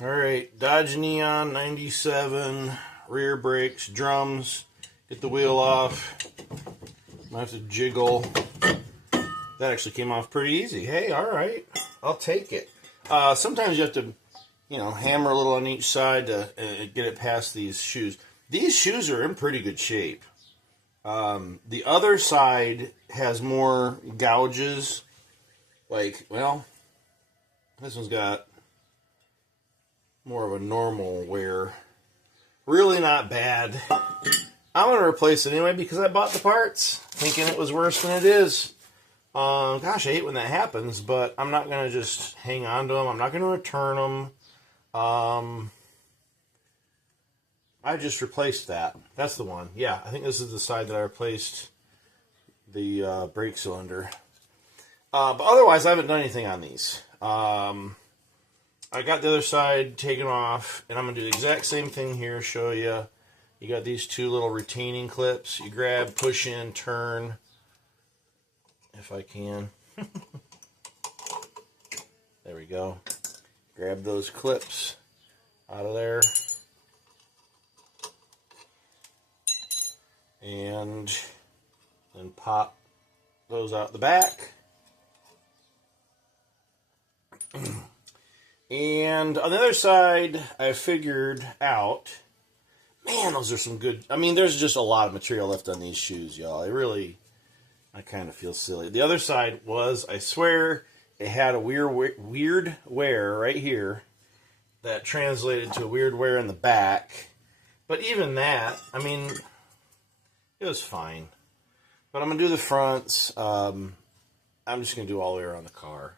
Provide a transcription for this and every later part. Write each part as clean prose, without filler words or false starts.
Alright, Dodge Neon 97, rear brakes, drums, get the wheel off. Might have to jiggle. That actually came off pretty easy. Hey, alright, I'll take it. Sometimes you have to, hammer a little on each side to get it past these shoes. These shoes are in pretty good shape. The other side has more gouges. This one's got more of a normal wear. Really not bad. I'm going to replace it anyway because I bought the parts thinking it was worse than it is. Gosh, I hate when that happens, but I'm not going to just hang on to them. I'm not going to return them. I just replaced that. That's the one. Yeah, I think this is the side that I replaced the brake cylinder. But otherwise, I haven't done anything on these. I got the other side taken off, and I'm going to do the exact same thing here, show you. You got these two little retaining clips. You grab, push in, turn, if I can. There we go. Grab those clips out of there. And then pop those out the back. And on the other side, I figured out, man, those are some good, there's just a lot of material left on these shoes, y'all. I kind of feel silly. The other side was, I swear, it had a weird wear right here that translated to a weird wear in the back. But even that, it was fine. But I'm going to do the fronts. I'm just going to do all the way around the car.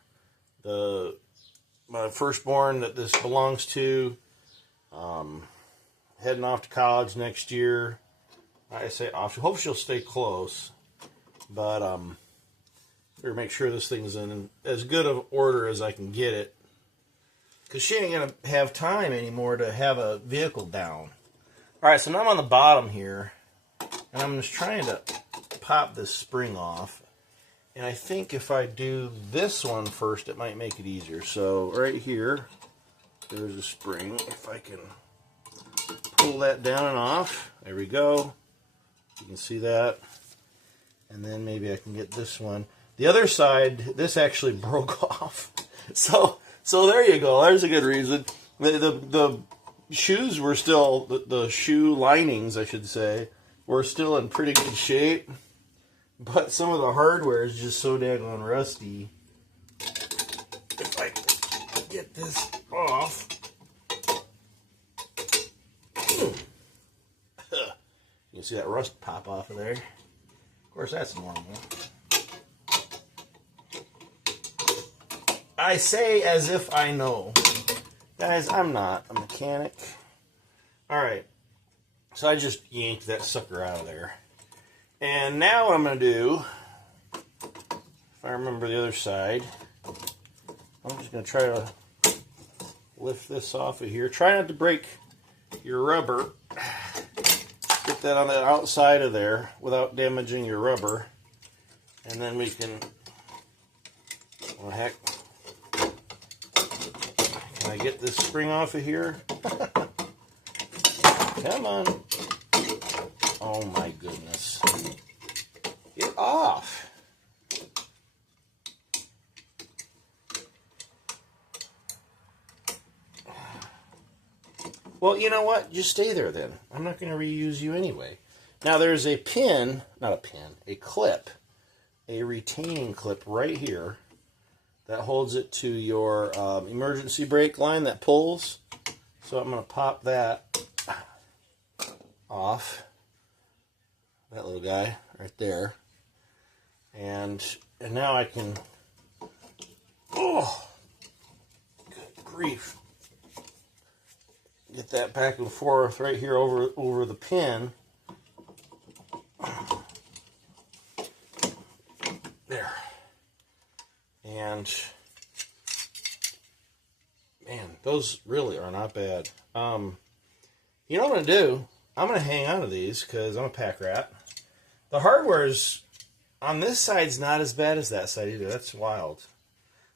My firstborn that this belongs to, heading off to college next year. I say off. Hope she'll stay close. But better make sure this thing's in as good of order as I can get it. Because she ain't going to have time anymore to have a vehicle down. Alright, so now I'm on the bottom here. And I'm just trying to pop this spring off. And I think if I do this one first, it might make it easier. So right here, there's a spring. If I can pull that down and off. There we go. You can see that. And then maybe I can get this one. The other side, this actually broke off. So there you go. There's a good reason. The shoes were still, the shoe linings, I should say, were still in pretty good shape. But some of the hardware is just so daggone rusty. If I can get this off. You can see that rust pop off of there. Of course, that's normal. I say as if I know. Guys, I'm not a mechanic. Alright. So I just yanked that sucker out of there. And now what I'm going to do, if I remember the other side, I'm just going to try to lift this off of here. Try not to break your rubber. Get that on the outside of there without damaging your rubber. And then we can, well, heck, can I get this spring off of here? Come on. Oh my goodness. Get off. Well, you know what? Just stay there then. I'm not going to reuse you anyway. Now there's a pin, not a pin, a clip, a retaining clip right here that holds it to your emergency brake line that pulls. So I'm going to pop that off. That little guy right there. And now I can, oh, good grief. Get that back and forth right here over the pin. There. And man, those really are not bad. You know what I'm going to do? I'm going to hang on to these because I'm a pack rat. The hardware's on this side's not as bad as that side either. That's wild.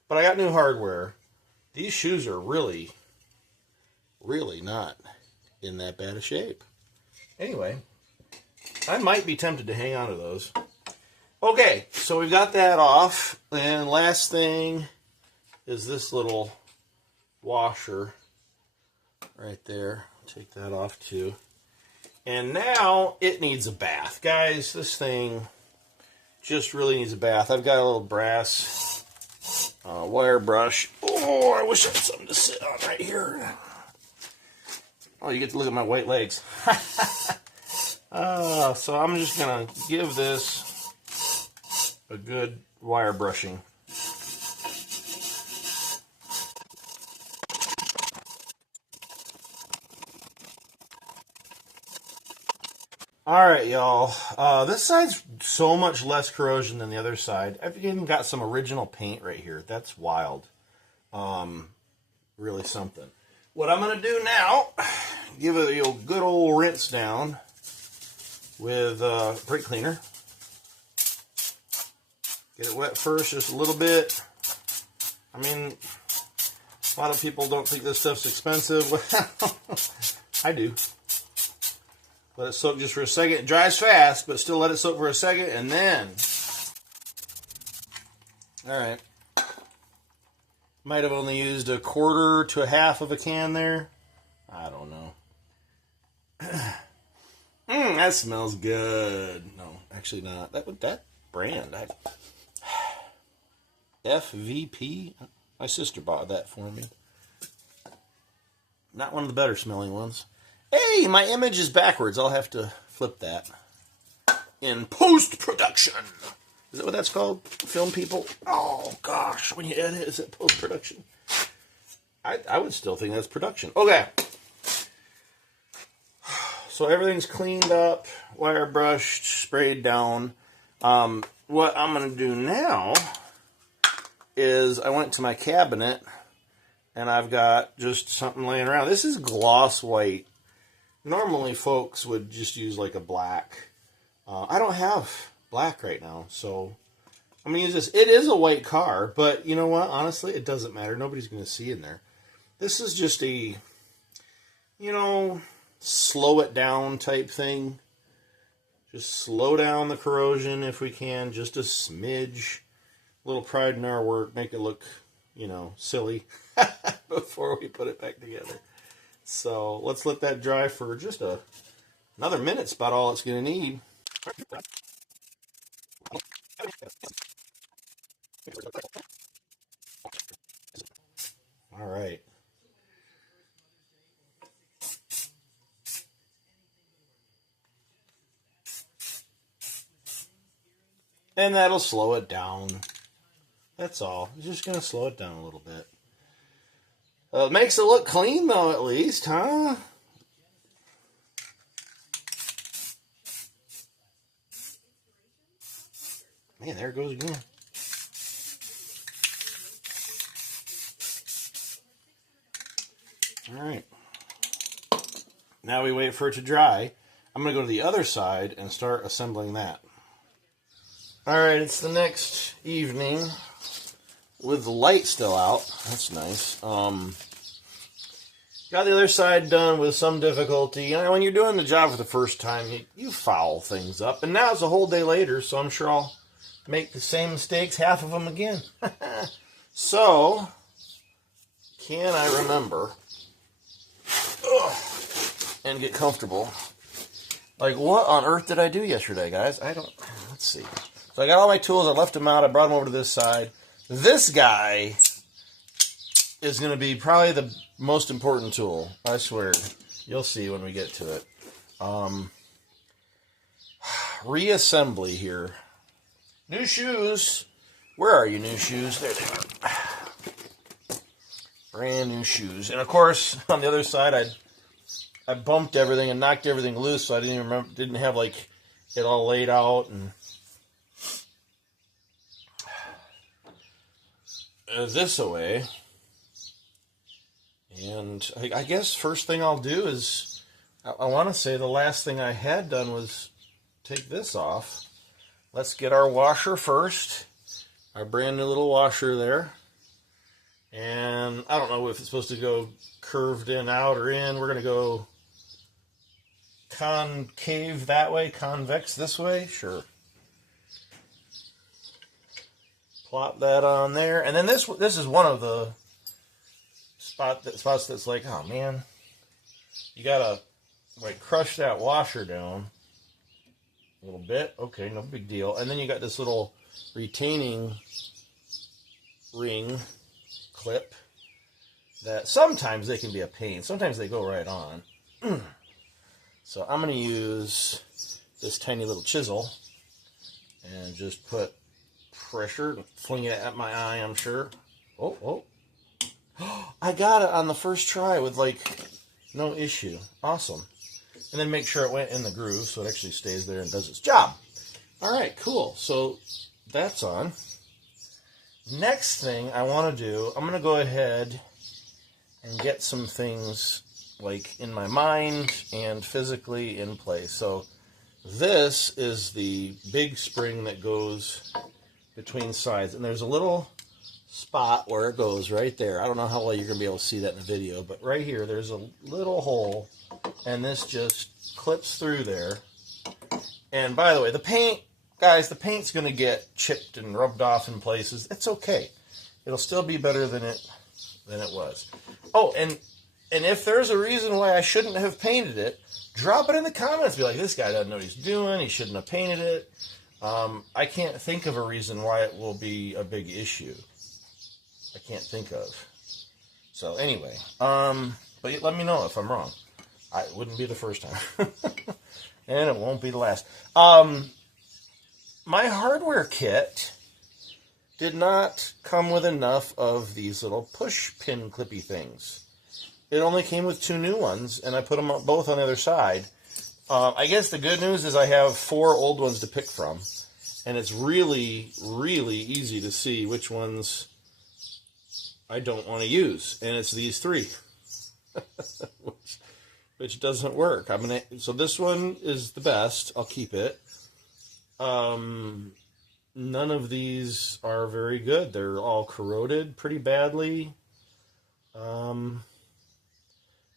But I got new hardware. These shoes are really, really not in that bad a shape. Anyway, I might be tempted to hang on to those. Okay, so we've got that off. And last thing is this little washer right there. Take that off too. And now it needs a bath. Guys, this thing just really needs a bath. I've got a little brass wire brush. Oh, I wish I had something to sit on right here. Oh, you get to look at my white legs. So I'm just going to give this a good wire brushing. Alright, y'all. This side's so much less corrosion than the other side. I've even got some original paint right here. That's wild. Really something. What I'm going to do now, give it a good old rinse down with brake cleaner. Get it wet first, just a little bit. I mean, a lot of people don't think this stuff's expensive. I do. Let it soak just for a second. It dries fast, but still let it soak for a second, and then... Alright. Might have only used a quarter to a half of a can there. I don't know. That smells good. No, actually not. That brand. FVP? My sister bought that for me. Not one of the better smelling ones. Hey, my image is backwards. I'll have to flip that in post-production. Is that what that's called? Film people? Oh, gosh. When you edit, is it post-production? I would still think that's production. Okay. So everything's cleaned up, wire brushed, sprayed down. What I'm going to do now is I went to my cabinet and I've got just something laying around. This is gloss white. Normally folks would just use like a black. I don't have black right now, so I'm going to use this. It is a white car, but you know what? Honestly, it doesn't matter. Nobody's going to see in there. This is just a, you know, slow it down type thing. Just slow down the corrosion if we can, just a smidge. A little pride in our work, make it look, you know, silly before we put it back together. So let's let that dry for just another minute. It's about all it's going to need. All right. And that'll slow it down. That's all. It's just going to slow it down a little bit. It makes it look clean, though, at least, huh? Man, there it goes again. All right. Now we wait for it to dry. I'm going to go to the other side and start assembling that. All right, it's the next evening with the light still out. That's nice. Got the other side done with some difficulty. You know, when you're doing the job for the first time, you foul things up. And now it's a whole day later, so I'm sure I'll make the same mistakes, half of them again. So, can I remember and get comfortable? Like, what on earth did I do yesterday, guys? Let's see. So I got all my tools. I left them out. I brought them over to this side. This guy is going to be probably the most important tool. I swear. You'll see when we get to it. Reassembly here. New shoes. Where are you, new shoes? There they are. Brand new shoes. And of course, on the other side, I bumped everything and knocked everything loose, so I didn't have like it all laid out and this away. And I guess first thing I'll do is, I want to say the last thing I had done was take this off. Let's get our washer first. Our brand new little washer there. And I don't know if it's supposed to go curved in out or in. We're going to go concave that way, convex this way. Sure. Plop that on there. And then this is one of the spots that's like, oh man, you got to like crush that washer down a little bit. Okay, no big deal. And then you got this little retaining ring clip that sometimes they can be a pain. Sometimes they go right on. So I'm going to use this tiny little chisel and just put pressure, fling it at my eye, I'm sure. Oh. I got it on the first try with like no issue. Awesome. And then make sure it went in the groove so it actually stays there and does its job. All right, cool. So that's on. Next thing I want to do, I'm going to go ahead and get some things like in my mind and physically in place. So this is the big spring that goes between sides. And there's a little spot where it goes right there. I don't know how well you're going to be able to see that in the video, but right here there's a little hole and this just clips through there. And by the way, the paint, guys, the paint's going to get chipped and rubbed off in places. It's okay. It'll still be better than it was. Oh, and if there's a reason why I shouldn't have painted it, drop it in the comments. Be like, this guy doesn't know what he's doing. He shouldn't have painted it. I can't think of a reason why it will be a big issue. I can't think of. So anyway, but let me know if I'm wrong. It wouldn't be the first time. And it won't be the last. My hardware kit did not come with enough of these little push pin clippy things. It only came with 2 new ones, and I put them both on the other side. I guess the good news is I have 4 old ones to pick from, and it's really, really easy to see which ones I don't want to use, and it's these 3, which doesn't work. So this one is the best. I'll keep it. None of these are very good. They're all corroded pretty badly.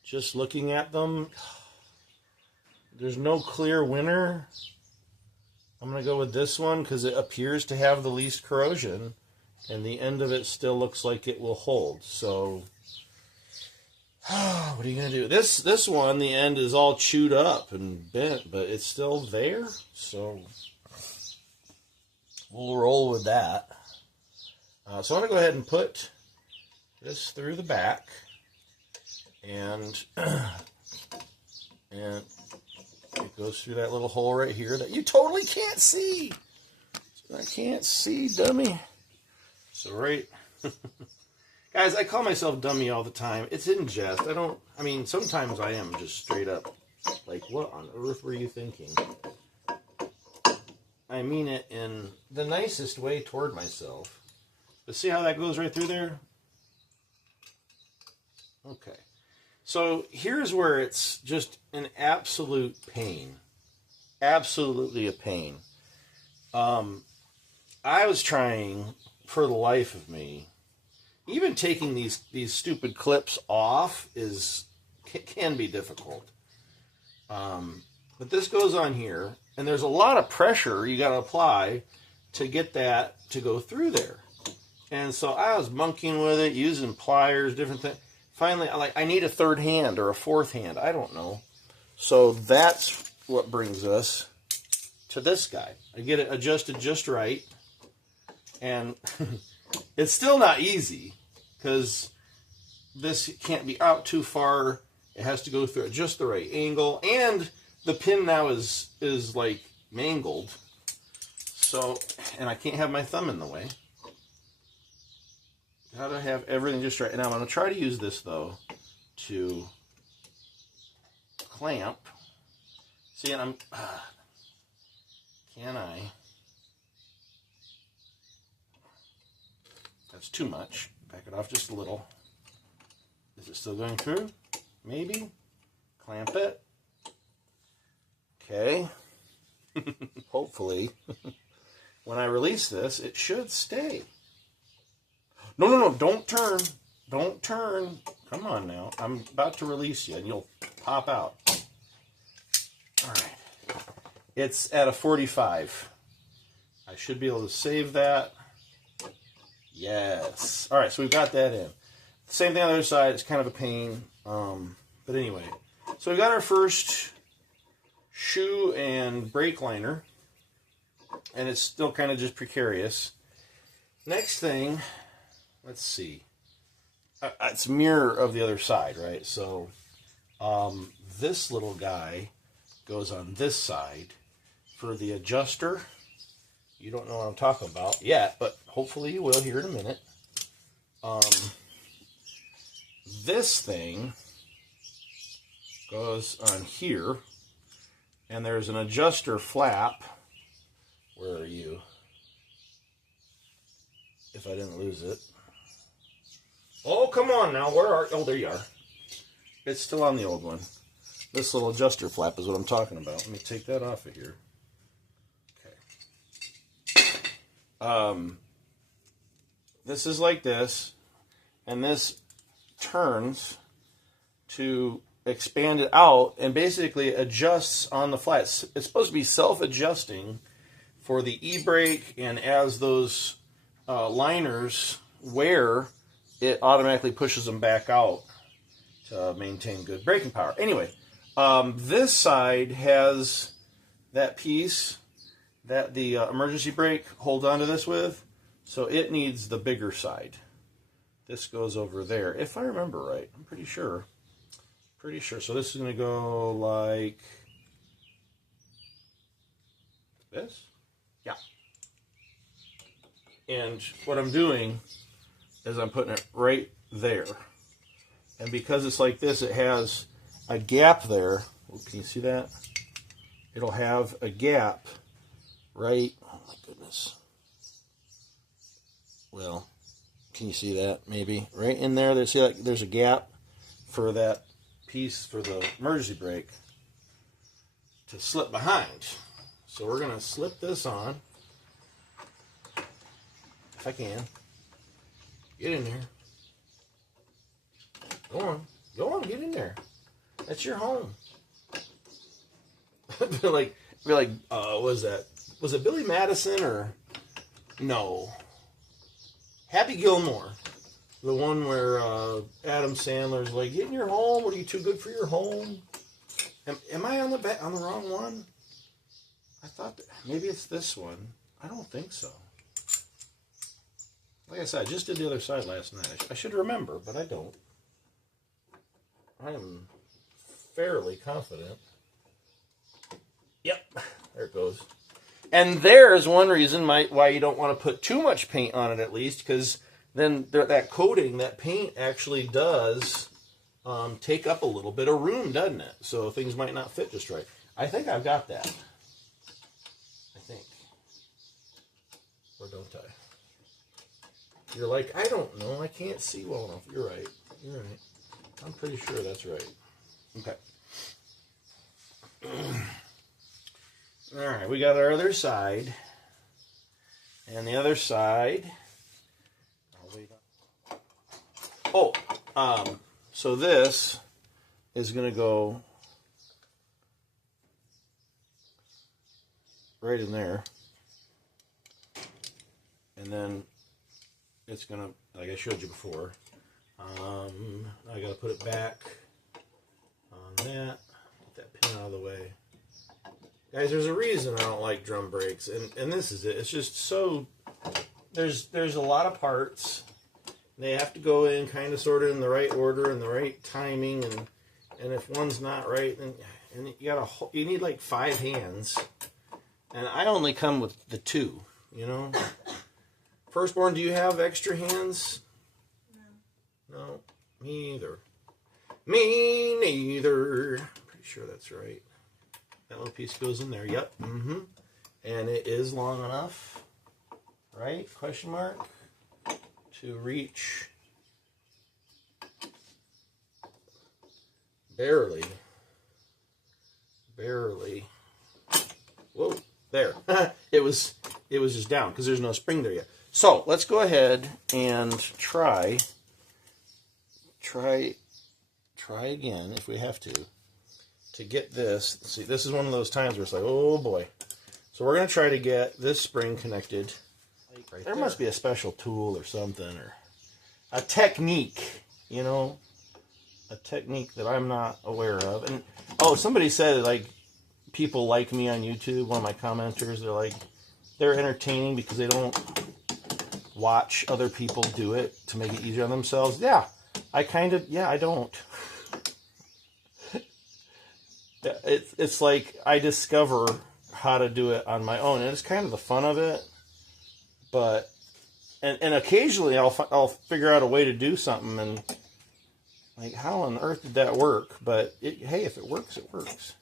Just looking at them, there's no clear winner. I'm going to go with this one because it appears to have the least corrosion, and the end of it still looks like it will hold. So, what are you going to do? This one, the end is all chewed up and bent, but it's still there. So, we'll roll with that. So I'm going to go ahead and put this through the back, and it goes through that little hole right here that you totally can't see. I can't see, dummy. So right, guys, I call myself dummy all the time. It's in jest. I mean, sometimes I am just straight up like, what on earth were you thinking? I mean it in the nicest way toward myself. But see how that goes right through there? Okay. So here's where it's just an absolute pain. Absolutely a pain. I was trying for the life of me. Even taking these stupid clips off can be difficult. But this goes on here, and there's a lot of pressure you got to apply to get that to go through there. And so I was monkeying with it, using pliers, different things. Finally, I need a 3rd hand or a 4th hand. I don't know. So that's what brings us to this guy. I get it adjusted just right. And it's still not easy because this can't be out too far. It has to go through at just the right angle. And the pin now is like mangled. So, and I can't have my thumb in the way. Gotta have everything just right. Now I'm going to try to use this, though, to clamp. See, and can I? That's too much. Back it off just a little. Is it still going through? Maybe. Clamp it. Okay. Hopefully, when I release this, it should stay. No, don't turn. Don't turn. Come on now. I'm about to release you and you'll pop out. All right. It's at a 45. I should be able to save that. Yes. All right, so we've got that in. Same thing on the other side. It's kind of a pain. But anyway, so we got our first shoe and brake liner. And it's still kind of just precarious. Next thing, let's see. It's a mirror of the other side, right? So this little guy goes on this side for the adjuster. You don't know what I'm talking about yet, but hopefully you will here in a minute. This thing goes on here, and there's an adjuster flap. Where are you? If I didn't lose it. Oh, come on now. Where are... Oh, there you are. It's still on the old one. This little adjuster flap is what I'm talking about. Let me take that off of here. Okay. This is like this, and this turns to expand it out and basically adjusts on the flat. It's supposed to be self-adjusting for the e-brake, and as those liners wear, it automatically pushes them back out to maintain good braking power. Anyway, this side has that piece that the emergency brake holds onto this with, so it needs the bigger side. This goes over there, if I remember right. I'm pretty sure. Pretty sure. So this is going to go like this. Yeah. And what I'm doing is I'm putting it right there. And because it's like this, it has a gap there. Oh, can you see that? It'll have a gap right... Oh, my goodness. Well, can you see that maybe? Right in there, see like there's a gap for that piece for the emergency brake to slip behind. So we're going to slip this on. If I can. Get in there. Go on. Go on, get in there. That's your home. Be like, what was that? Was it Billy Madison or... No. Happy Gilmore. The one where Adam Sandler's like, get in your home. What, are you too good for your home? Am I on the wrong one? I thought that maybe it's this one. I don't think so. Like I said, I just did the other side last night. I should remember, but I don't. I am fairly confident. Yep, there it goes. And there's one reason why you don't want to put too much paint on it, at least, because then that coating, that paint actually does take up a little bit of room, doesn't it? So things might not fit just right. I think I've got that. I think. Or don't I? You're like, I don't know. I can't see well enough. You're right. You're right. I'm pretty sure that's right. Okay. All right, we got our other side. And the other side... Oh, so this is going to go right in there. And then it's going to, like I showed you before, I got to put it back on that. Get that pin out of the way. Guys, there's a reason I don't like drum brakes, and this is it. It's just so, there's a lot of parts. They have to go in kind of sort of in the right order and the right timing, and if one's not right, then and you need like 5 hands, and I only come with the 2. You know. Firstborn, do you have extra hands? No. No, me either. Me neither. Pretty sure that's right. That little piece goes in there. Yep. Mm-hmm. And it is long enough, right? Question mark. To reach barely. Whoa, there. it was just down because there's no spring there yet. So let's go ahead and try try again if we have to get this. See, this is one of those times where it's like, oh boy. So we're going to try to get this spring connected. Right there must be a special tool or something, or a technique, you know, a technique that I'm not aware of. And oh, somebody said, like, people like me on YouTube, one of my commenters, they're entertaining because they don't watch other people do it to make it easier on themselves. Yeah, I don't. It's like I discover how to do it on my own, and it's kind of the fun of it. But and occasionally I'll figure out a way to do something, and like, how on earth did that work? But hey, if it works, it works.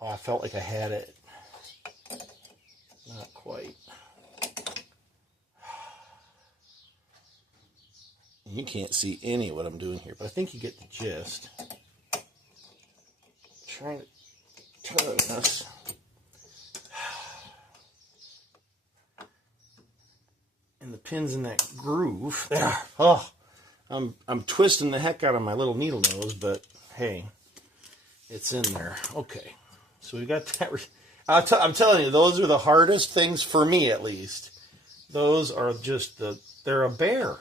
Oh, I felt like I had it. Not quite. You can't see any of what I'm doing here, but I think you get the gist. Trying to turn this. And the pin's in that groove. There. Oh, I'm twisting the heck out of my little needle nose, but hey, it's in there. Okay, so we got that. I'm telling you, those are the hardest things for me, at least. Those are just they're a bear.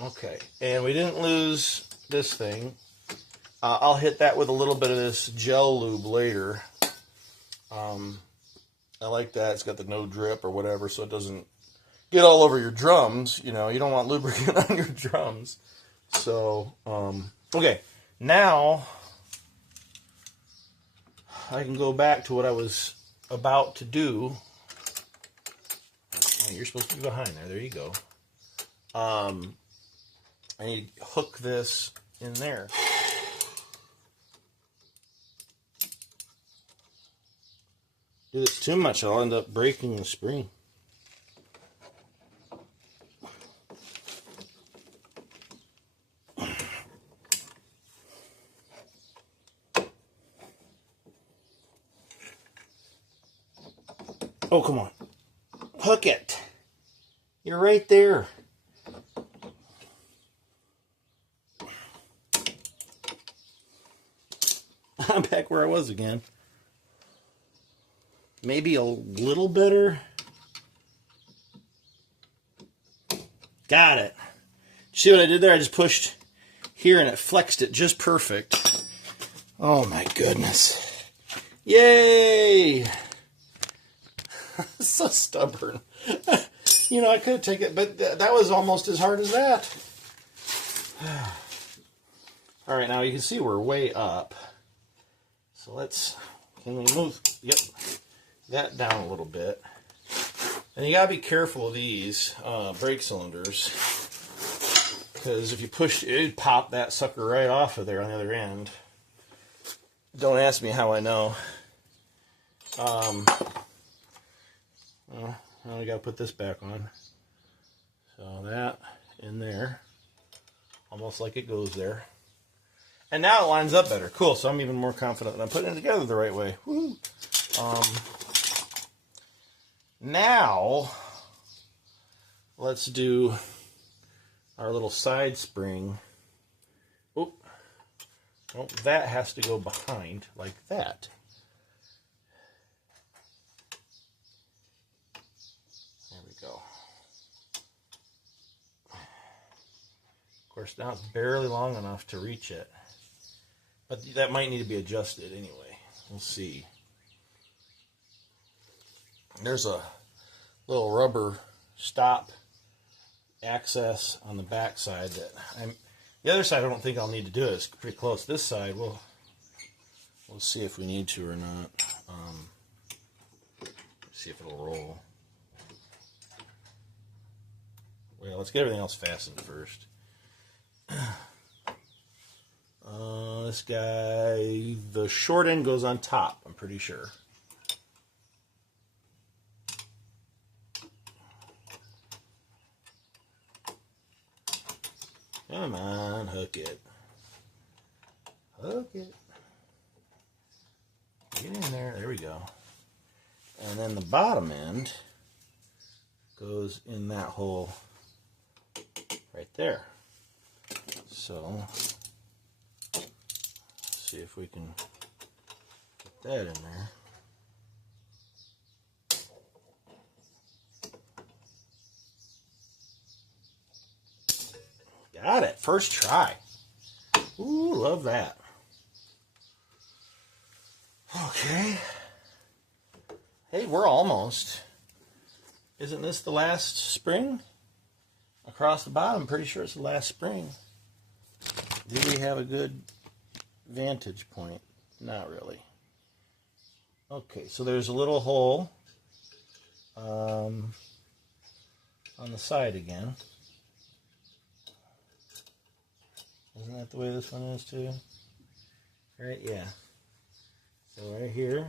Okay, and we didn't lose this thing. I'll hit that with a little bit of this gel lube later. I like that. It's got the no drip or whatever, so it doesn't get all over your drums. You know, you don't want lubricant on your drums. So, okay, now I can go back to what I was about to do. Oh, you're supposed to be behind there. There you go. I need to hook this in there. Do this too much, I'll end up breaking the spring. Oh, come on. Hook it. You're right there. I'm back where I was again. Maybe a little better. Got it. See what I did there? I just pushed here and it flexed it just perfect. Oh my goodness. Yay! So stubborn. You know, I could have taken it, but that was almost as hard as that. All right, now you can see we're way up. So can we move, yep, that down a little bit. And you gotta be careful of these brake cylinders, because if you push, it'd pop that sucker right off of there on the other end. Don't ask me how I know. Well, now we gotta put this back on. So that in there, almost like it goes there. And now it lines up better. Cool, so I'm even more confident that I'm putting it together the right way. Woo. Now, let's do our little side spring. Oh, that has to go behind like that. There we go. Of course, now it's barely long enough to reach it. But that might need to be adjusted anyway. We'll see. There's a little rubber stop access on the back side that the other side I don't think I'll need to do it. It's pretty close. This side we'll see if we need to or not. See if it'll roll. Well, let's get everything else fastened first. This guy, the short end goes on top, I'm pretty sure. Come on, hook it. Hook it. Get in there. There we go. And then the bottom end goes in that hole right there. So, let's see if we can get that in there. Got it. First try. Ooh, love that. Okay. Hey, we're almost. Isn't this the last spring? Across the bottom, pretty sure it's the last spring. Do we have a good vantage point? Not really. Okay, so there's a little hole on the side again. Isn't that the way this one is too? Right, yeah. So right here,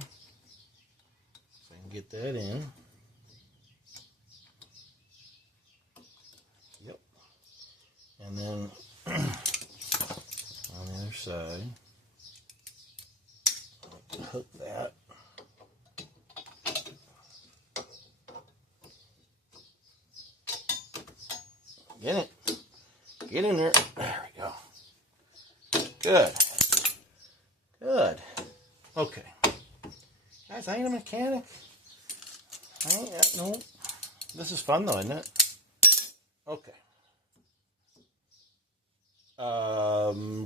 so I can get that in. Yep. And then on the other side, I'll hook that. Get it. Get in there. There we go. Good. Good. Okay. Guys, I ain't a mechanic. No. This is fun though, isn't it? Okay.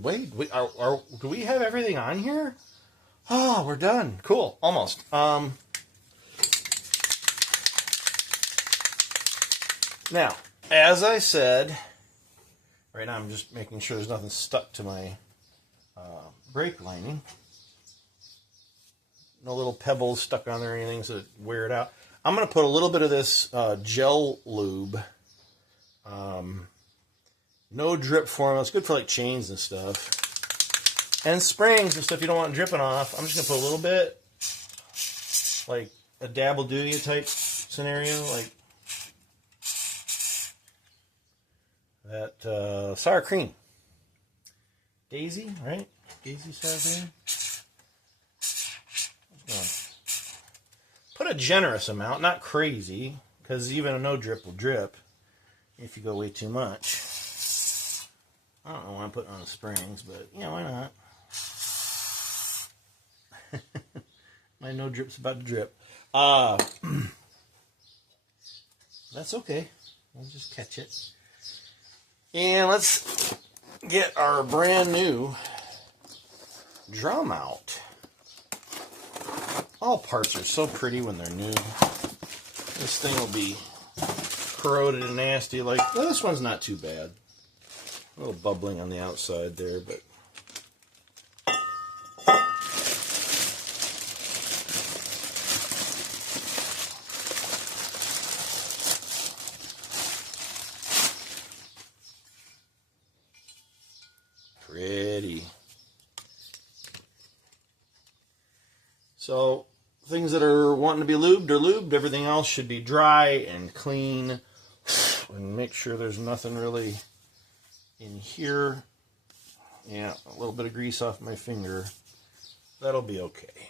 Wait. Do we have everything on here? Oh, we're done. Cool. Almost. Now, as I said, right now I'm just making sure there's nothing stuck to my brake lining. No little pebbles stuck on there or anything so it wear it out. I'm going to put a little bit of this gel lube. No drip formula. It's good for like chains and stuff. And springs and stuff you don't want dripping off. I'm just going to put a little bit, like a dabble-do-you type scenario, like that sour cream. Daisy, right? Daisy sour cream. Put a generous amount, not crazy, because even a no drip will drip if you go way too much. I don't know why I'm putting on the springs, but yeah, why not? My no drip's about to drip. That's okay. We'll just catch it. And let's get our brand new drum out. All parts are so pretty when they're new. This thing will be corroded and nasty. Like, well, this one's not too bad. A little bubbling on the outside there, but pretty. So things that are wanting to be lubed are lubed. Everything else should be dry and clean. And make sure there's nothing really in here. Yeah, a little bit of grease off my finger. That'll be okay.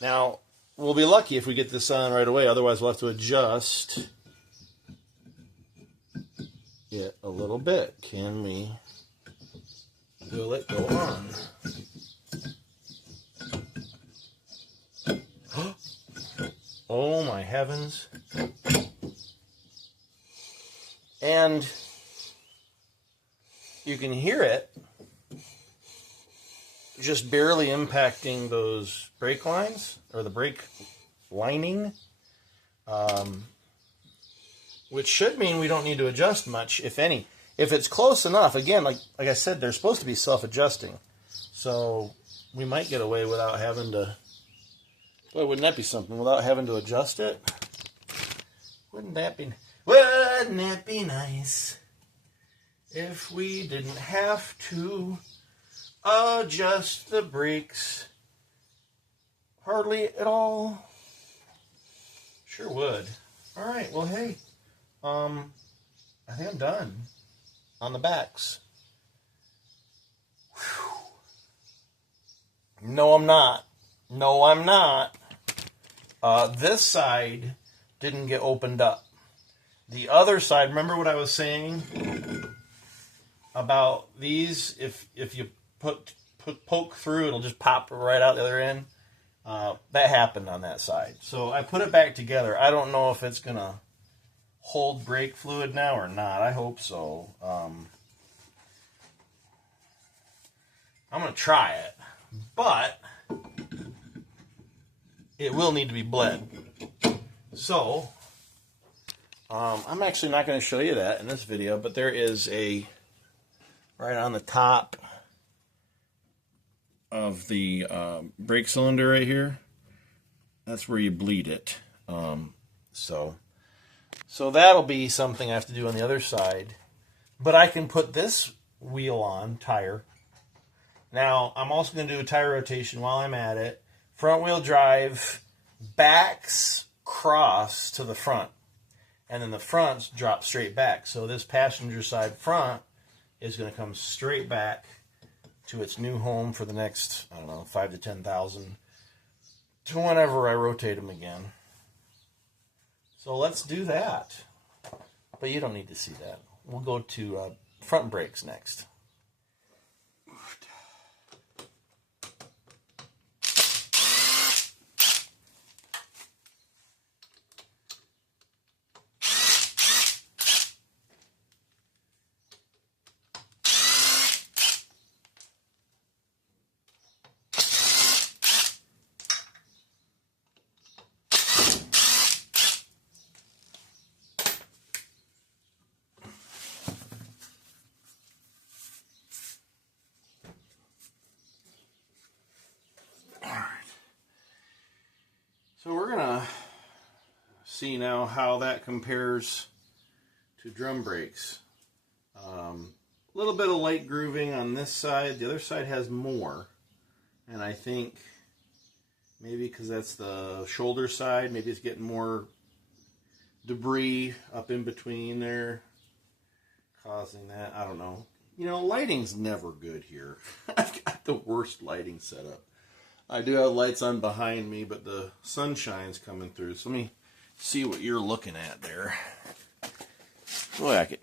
Now, we'll be lucky if we get this on right away. Otherwise, we'll have to adjust it a little bit. Can we will it go on? Oh my heavens. And you can hear it just barely impacting those brake lines, or the brake lining, which should mean we don't need to adjust much, if any. If it's close enough, again, like I said, they're supposed to be self-adjusting. So we might get away without having to... Boy, wouldn't that be something, without having to adjust it? Wouldn't that be nice if we didn't have to adjust the brakes hardly at all? Sure would. All right, well, hey, I think I'm done on the backs. Whew. No, I'm not. No, I'm not. This side didn't get opened up. The other side, remember what I was saying about these, if you poke through, it'll just pop right out the other end. That happened on that side. So I put it back together. I don't know if it's going to hold brake fluid now or not. I hope so. I'm going to try it, but it will need to be bled. So I'm actually not going to show you that in this video, but there is a, right on the top of the brake cylinder right here, that's where you bleed it. So that'll be something I have to do on the other side. But I can put this wheel on, tire. Now, I'm also going to do a tire rotation while I'm at it. Front wheel drive, backs cross to the front. And then the fronts drop straight back. So this passenger side front is going to come straight back to its new home for the next, I don't know, 5 to 10,000 to whenever I rotate them again. So let's do that. But you don't need to see that. We'll go to front brakes next. So we're going to see now how that compares to drum brakes. A little bit of light grooving on this side. The other side has more. And I think maybe because that's the shoulder side, maybe it's getting more debris up in between there, causing that. I don't know. You know, lighting's never good here. I've got the worst lighting setup. I do have lights on behind me, but the sunshine's coming through. So let me see what you're looking at there. Boy, I could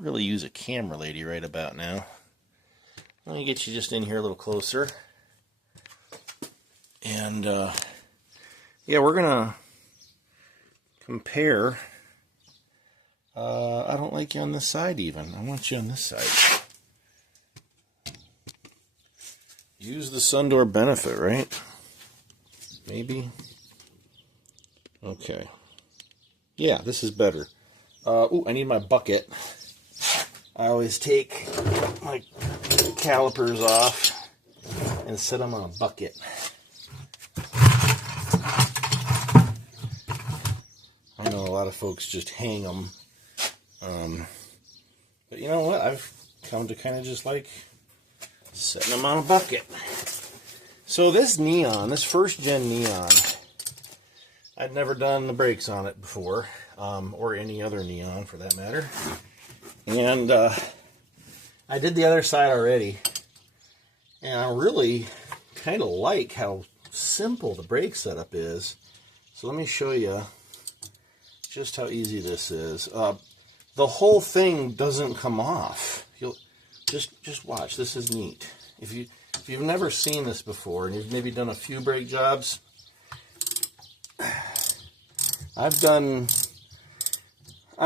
really use a camera lady right about now. Let me get you just in here a little closer. And, yeah, we're going to compare. I don't like you on this side even. I want you on this side. Use the sun to our benefit, right? Maybe. Okay. Yeah, this is better. Ooh, I need my bucket. I always take my calipers off and set them on a bucket. I know a lot of folks just hang them. But you know what? I've come to kind of just like setting them on a bucket. So this neon, this first gen neon, I'd never done the brakes on it before, or any other neon for that matter. And I did the other side already, and I really kind of like how simple the brake setup is. So let me show you just how easy this is. The whole thing doesn't come off. You'll just watch. This is neat. If you've never seen this before and you've maybe done a few brake jobs, I'm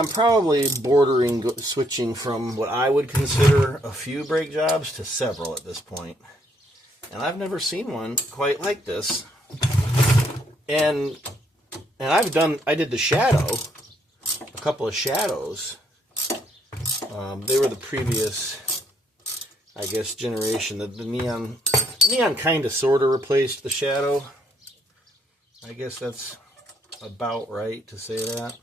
probably bordering switching from what I would consider a few brake jobs to several at this point. And I've never seen one quite like this. And I did the shadow, a couple of shadows. They were the previous, I guess, generation. The neon kind of sort of replaced the shadow. I guess that's about right to say that.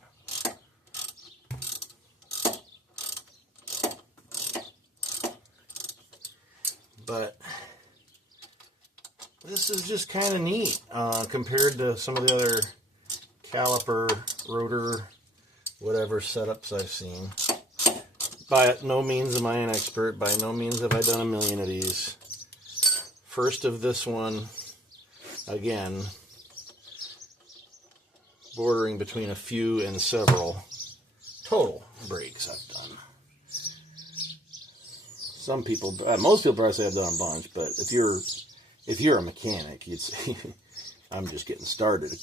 But this is just kind of neat compared to some of the other caliper, rotor, whatever setups I've seen. By no means am I an expert. By no means have I done a million of these. First of this one, again, bordering between a few and several total brakes I've done. Some people, most people probably say I've done a bunch, but if you're a mechanic, you'd say I'm just getting started.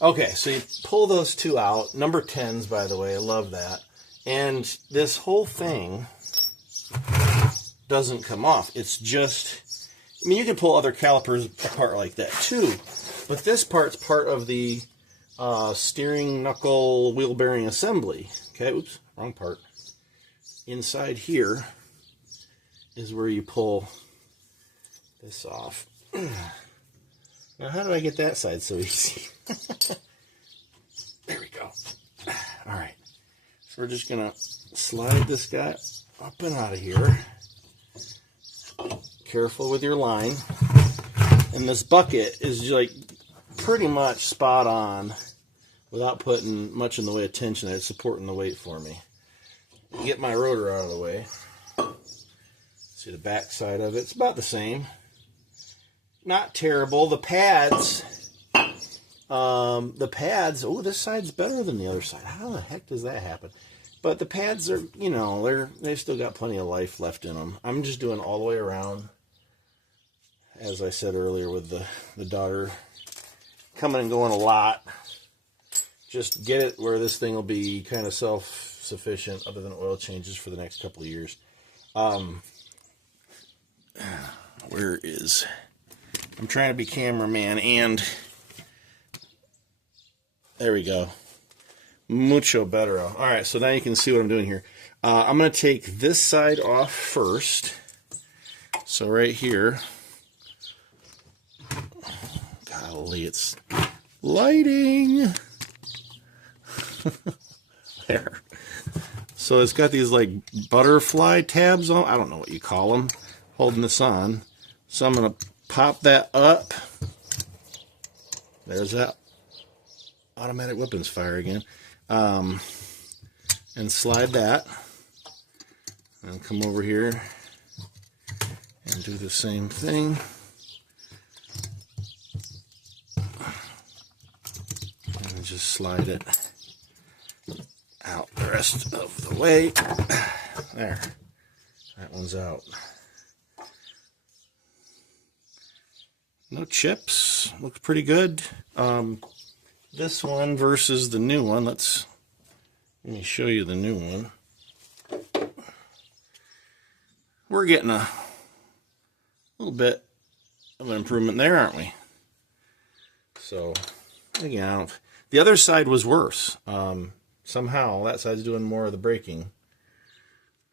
Okay, so you pull those two out. Number 10s, by the way, I love that. And this whole thing doesn't come off. It's just, I mean, you can pull other calipers apart like that too, but this part's part of the steering knuckle wheel bearing assembly. Okay, oops, wrong part. Inside here is where you pull this off. Now, how do I get that side so easy? There we go. All right. So we're just going to slide this guy up and out of here. Careful with your line. And this bucket is like pretty much spot on without putting much in the way of tension. It's supporting the weight for me. Get my rotor out of the way. See the back side of it. It's about the same. Not terrible. The pads, oh, this side's better than the other side. How the heck does that happen? But the pads are, you know, they've still got plenty of life left in them. I'm just doing all the way around. As I said earlier, with the daughter coming and going a lot. Just get it where this thing will be kind of self-sufficient other than oil changes for the next couple of years. Where is... I'm trying to be cameraman, and there we go. Mucho better. All right, so now you can see what I'm doing here. I'm going to take this side off first. So right here, golly, it's lighting. There. So it's got these like butterfly tabs on. I don't know what you call them, holding this on. So I'm going to pop that up. There's that automatic weapons fire again. And slide that. And come over here and do the same thing. And just slide it out the rest of the way. There. That one's out. No chips. Looks pretty good. This one versus the new one. Let me show you the new one. We're getting a little bit of an improvement there, aren't we? So, again, the other side was worse. Somehow, that side's doing more of the braking,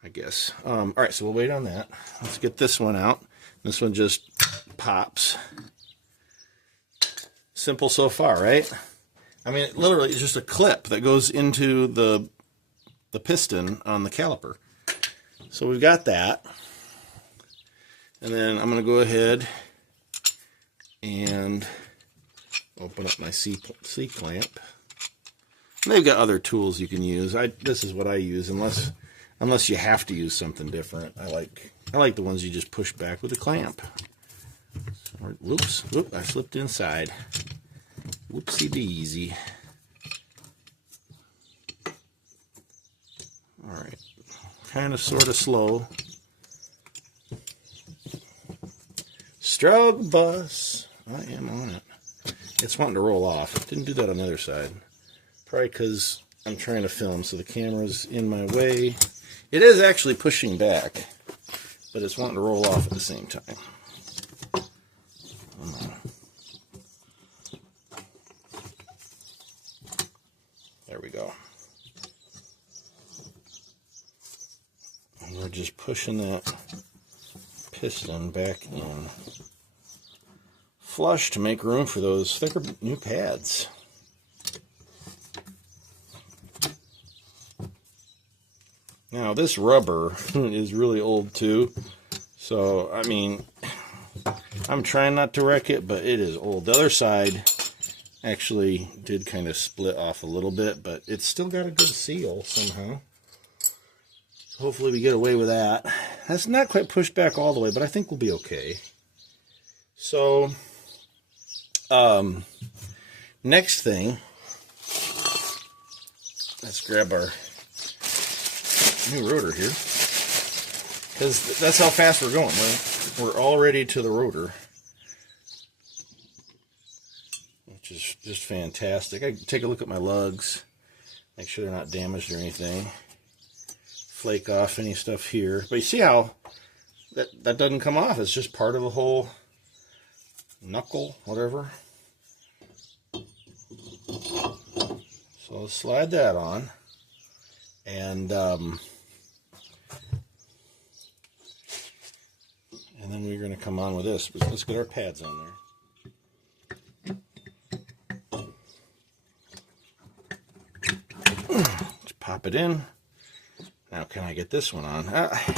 I guess. All right, so we'll wait on that. Let's get this one out. This one just pops. Simple so far, right? I mean, it literally is just a clip that goes into the piston on the caliper. So we've got that. And then I'm going to go ahead and open up my C-clamp. They've got other tools you can use. This is what I use, unless you have to use something different. I like the ones you just push back with a clamp. Whoops, I slipped inside. Whoopsie daisy. All right, kind of, sort of slow. Strobe bus. I am on it. It's wanting to roll off. Didn't do that on the other side. Probably because I'm trying to film, so the camera's in my way. It is actually pushing back, but it's wanting to roll off at the same time. There we go. And we're just pushing that piston back in flush to make room for those thicker new pads. Now this rubber is really old too, so I mean, I'm trying not to wreck it, but it is old. The other side actually did kind of split off a little bit, but it's still got a good seal somehow. So hopefully we get away with that. That's not quite pushed back all the way, but I think we'll be okay. So, next thing, let's grab our new rotor here. because that's how fast we're going. We're already to the rotor, which is just fantastic. I can take a look at my lugs, make sure they're not damaged or anything. Flake off any stuff here. But you see how that doesn't come off. It's just part of the whole knuckle, whatever. So let's slide that on. And then we're going to come on with this. Let's get our pads on there. Let's pop it in. Now, can I get this one on?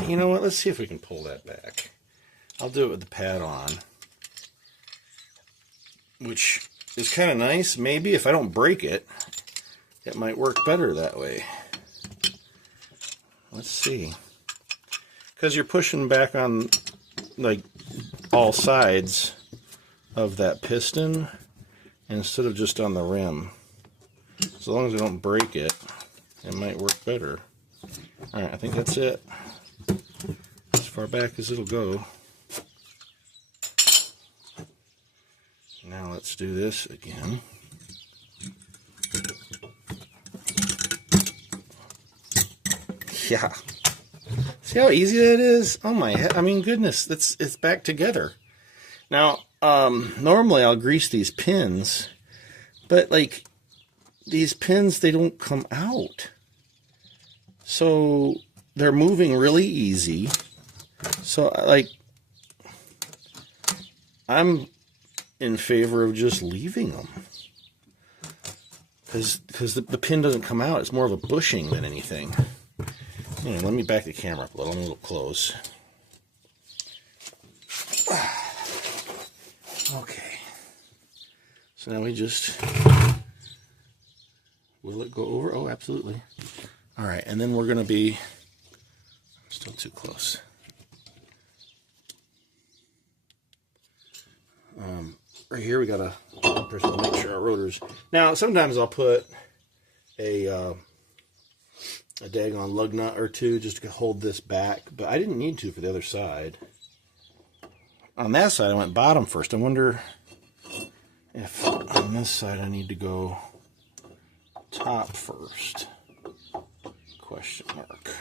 You know what? Let's see if we can pull that back. I'll do it with the pad on, which is kind of nice. Maybe if I don't break it, it might work better that way. Let's see. Because you're pushing back on, like, all sides of that piston instead of just on the rim. As long as I don't break it, it might work better. Alright, I think that's it. As far back as it'll go. Now let's do this again. Yeah. See how easy that is? Oh my head. I mean, goodness, it's back together. Now, normally I'll grease these pins, but like these pins, they don't come out. So they're moving really easy. So like I'm in favor of just leaving them. Because the pin doesn't come out. It's more of a bushing than anything. Let me back the camera up a little. I'm a little close. Okay. So now we just... Will it go over? Oh, absolutely. All right, and then we're going to be... Still too close. Right here we got to make sure our rotors... Now, sometimes I'll put a daggone lug nut or two just to hold this back, but I didn't need to for the other side. On that side, I went bottom first. I wonder if on this side I need to go top first. Question mark.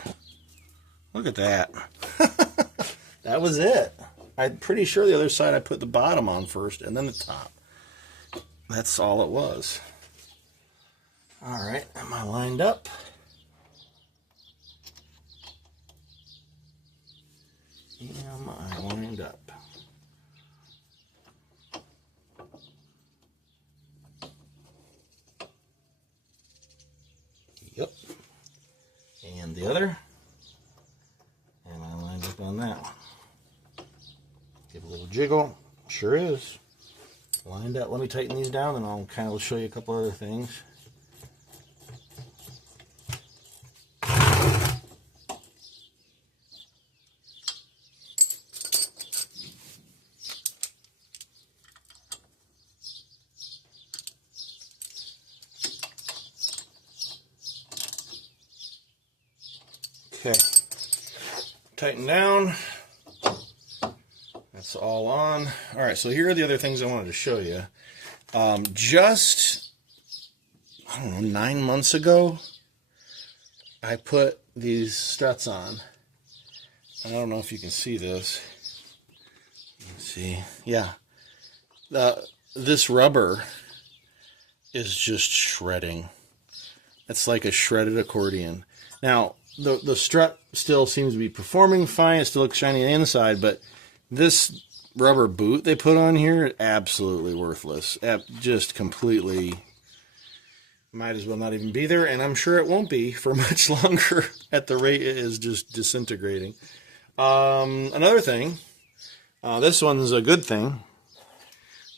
Look at that. That was it. I'm pretty sure the other side I put the bottom on first and then the top. That's all it was. All right, am I lined up? Am I lined up? Yep. And the other. Am I lined up on that one? Give a little jiggle. Sure is. Lined up. Let me tighten these down and I'll kind of show you a couple other things. Okay, tighten down. That's all on. All right, so here are the other things I wanted to show you. Just, I don't know, 9 months ago, I put these struts on. I don't know if you can see this. Let's see. Yeah. This rubber is just shredding. It's like a shredded accordion. Now, the strut still seems to be performing fine. It still looks shiny on the inside, but this rubber boot they put on here is absolutely worthless. Just completely might as well not even be there, and I'm sure it won't be for much longer at the rate it is just disintegrating. Another thing, this one's a good thing.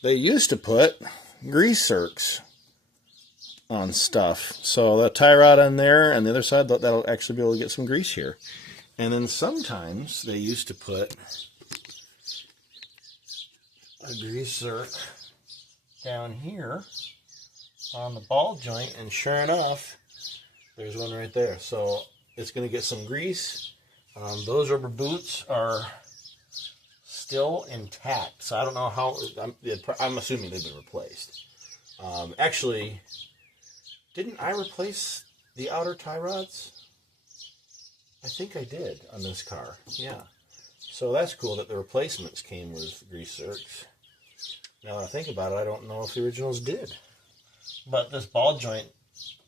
They used to put grease zerks on stuff. So that tie rod on there and the other side, that'll actually be able to get some grease here. And then sometimes they used to put a grease zerk down here on the ball joint, and sure enough, there's one right there. So it's going to get some grease Those rubber boots are still intact, so I don't know how. I'm assuming they've been replaced. Actually, didn't I replace the outer tie rods? I think I did on this car. Yeah. So that's cool that the replacements came with grease zerks. Now that I think about it, I don't know if the originals did. But this ball joint,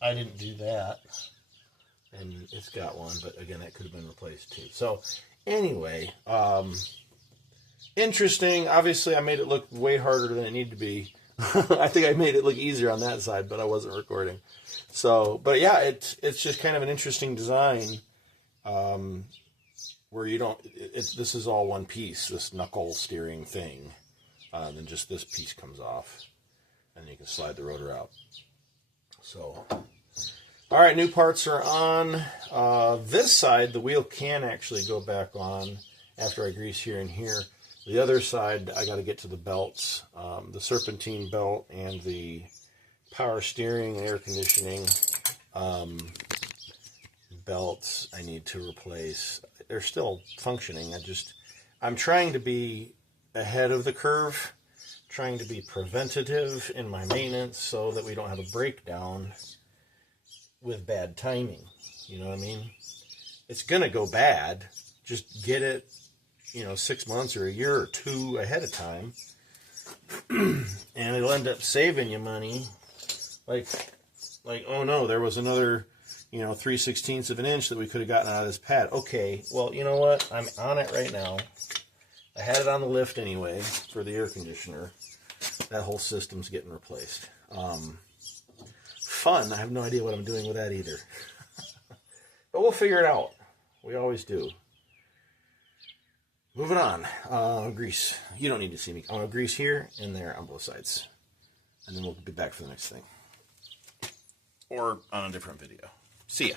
I didn't do that. And it's got one, but again, that could have been replaced too. So anyway, interesting. Obviously, I made it look way harder than it needed to be. I think I made it look easier on that side, but I wasn't recording. So, but yeah, it's just kind of an interesting design. Where you don't, this is all one piece, this knuckle steering thing. Then just this piece comes off, and you can slide the rotor out. So, all right, new parts are on. This side, the wheel can actually go back on after I grease here and here. The other side, I got to get to the belts, the serpentine belt and the power steering and air conditioning belts I need to replace. They're still functioning. I'm trying to be ahead of the curve, trying to be preventative in my maintenance so that we don't have a breakdown with bad timing. You know what I mean? It's going to go bad. Just get it, 6 months or a year or two ahead of time. And it'll end up saving you money. Like, oh no, there was another 3/16 of an inch that we could have gotten out of this pad. Okay, well, you know what? I'm on it right now. I had it on the lift anyway for the air conditioner. That whole system's getting replaced. Fun. I have no idea what I'm doing with that either. But we'll figure it out. We always do. Moving on. Grease. You don't need to see me. I'm going to grease here and there on both sides. And then we'll be back for the next thing. Or on a different video. See ya.